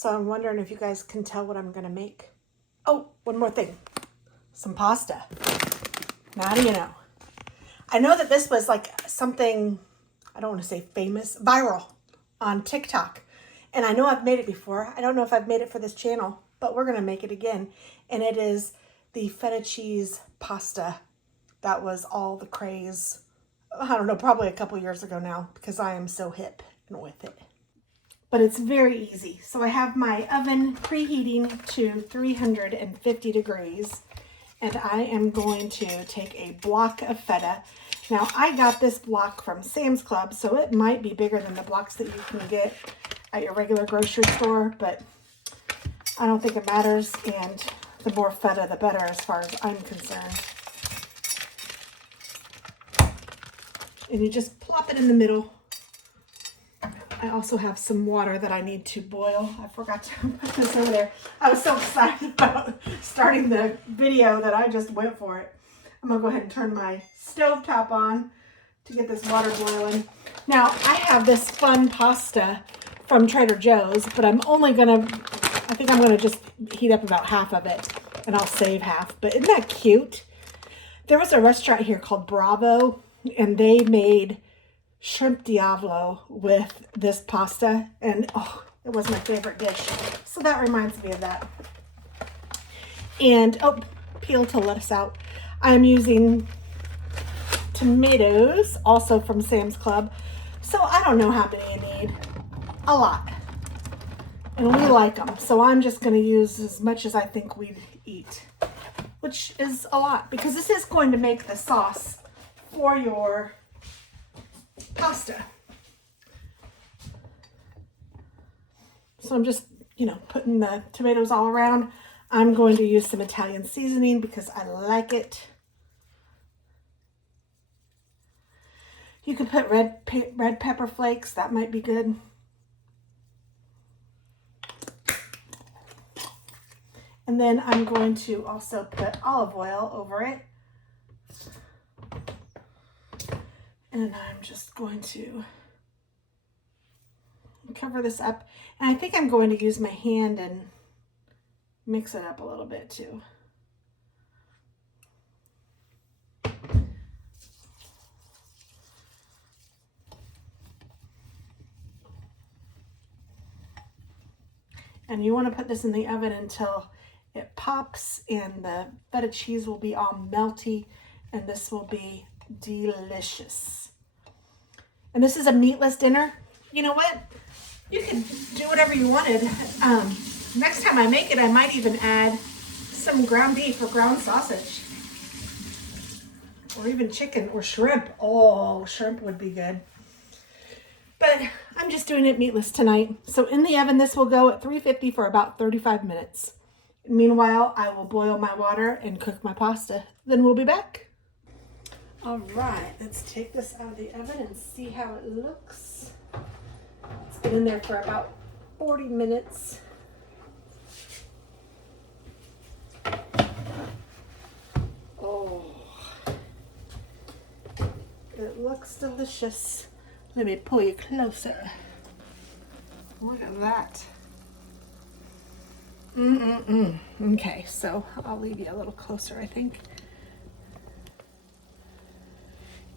So I'm wondering if you guys can tell what I'm gonna make. Oh, one more thing. Some pasta. Now, how do you know? I know that this was like something, I don't want to say famous, viral on TikTok. And I know I've made it before. I don't know if I've made it for this channel, but we're gonna make it again. And it is the feta cheese pasta. That was all the craze. I don't know, probably a couple years ago now, because I am so hip and with it. But it's very easy. So I have my oven preheating to 350 degrees, and I am going to take a block of feta. Now, I got this block from Sam's Club, so it might be bigger than the blocks that you can get at your regular grocery store, but I don't think it matters, and the more feta, the better as far as I'm concerned. And you just plop it in the middle. I also have some water that I need to boil. I forgot to put this over there. I was so excited about starting the video that I just went for it. I'm gonna go ahead and turn my stove top on to get this water boiling. Now, I have this fun pasta from Trader Joe's, but I'm only gonna, I think I'm gonna just heat up about half of it, and I'll save half. But isn't that cute? There was a restaurant here called Bravo, and they made shrimp diavolo with this pasta, and oh, it was my favorite dish. So that reminds me of that. And oh, peel to let us out. I am using tomatoes, also from Sam's Club. So I don't know how many you need. A lot. And we like them. So I'm just going to use as much as I think we'd eat, which is a lot, because this is going to make the sauce for your pasta. So I'm just, putting the tomatoes all around. I'm going to use some Italian seasoning because I like it. You could put red pepper flakes. That might be good. And then I'm going to also put olive oil over it. And I'm just going to cover this up. And I think I'm going to use my hand and mix it up a little bit too. And you want to put this in the oven until it pops and the feta cheese will be all melty, and this will be delicious. And this is a meatless dinner. You know what? You can do whatever you wanted. Next time I make it, I might even add some ground beef or ground sausage, or even chicken or shrimp. Oh, shrimp would be good. But I'm just doing it meatless tonight. So in the oven, this will go at 350 for about 35 minutes. Meanwhile, I will boil my water and cook my pasta. Then we'll be back. All right, let's take this out of the oven and see how it looks. It's been in there for about 40 minutes. Oh, it looks delicious. Let me pull you closer. Look at that. Okay, so I'll leave you a little closer, I think.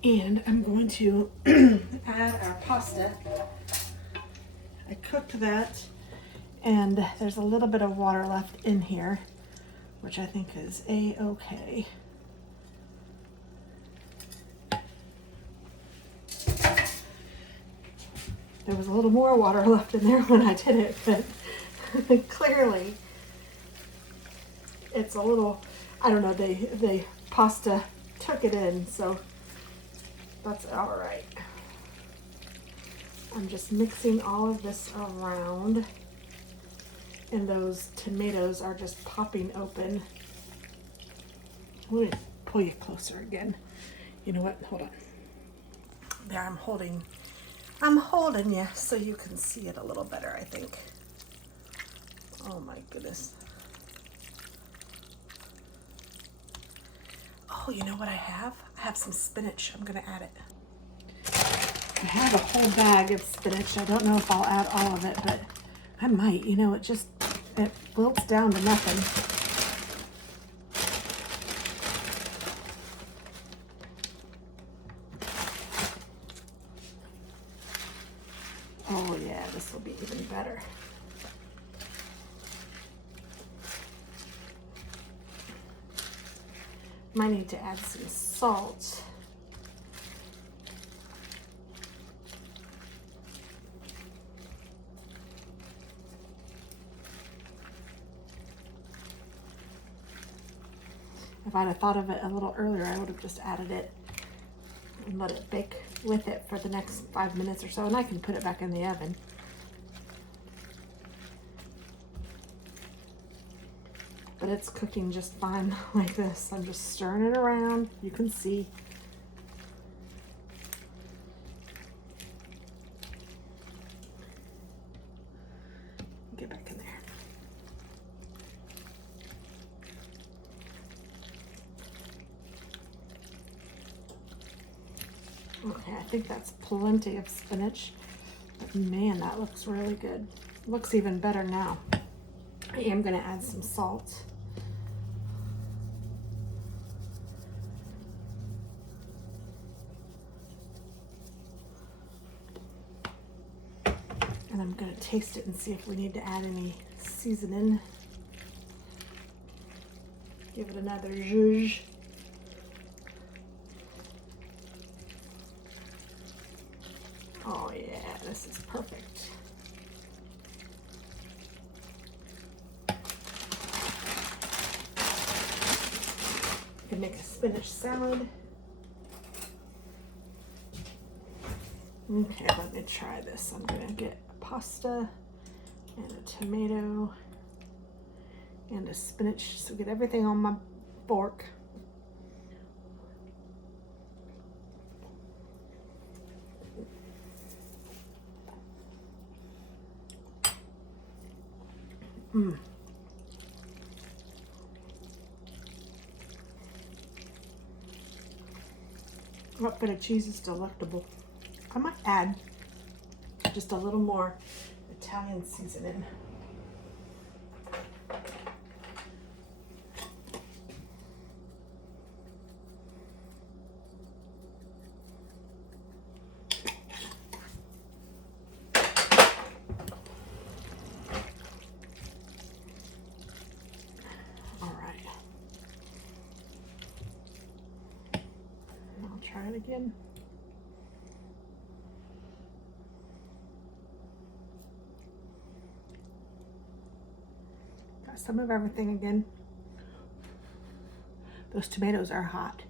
And I'm going to add our pasta. I cooked that, and there's a little bit of water left in here, which I think is a-okay. There was a little more water left in there when I did it, but clearly it's a little, I don't know, the pasta took it in, so that's all right. I'm just mixing all of this around, and those tomatoes are just popping open. Let me pull you closer again. You know what? Hold on. There, I'm holding you so you can see it a little better, I think. Oh my goodness. Oh, you know what I have? I have some spinach. I'm gonna add it. I have a whole bag of spinach. I don't know if I'll add all of it, but I might, you know, it wilts down to nothing. Oh yeah, this will be even better. Might need to add some salt. If I'd have thought of it a little earlier, I would have just added it and let it bake with it for the next 5 minutes or so, and I can put it back in the oven. But it's cooking just fine like this. I'm just stirring it around. You can see. Get back in there. Okay, I think that's plenty of spinach. But man, that looks really good. Looks even better now. I am going to add some salt. And I'm going to taste it and see if we need to add any seasoning. Give it another zhuzh. Oh yeah, this is perfect. You can make a spinach salad. Okay, let me try this. I'm gonna get a pasta and a tomato and a spinach, so get everything on my fork. That bit of cheese is delectable. I might add just a little more Italian seasoning. Try it again. Got some of everything again. Those tomatoes are hot.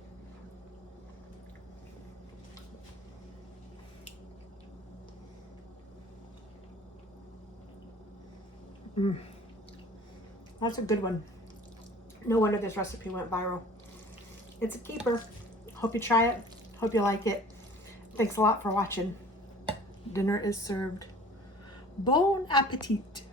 That's a good one. No wonder this recipe went viral. It's a keeper. Hope you try it. Hope you like it. Thanks a lot for watching. Dinner is served. Bon appetit.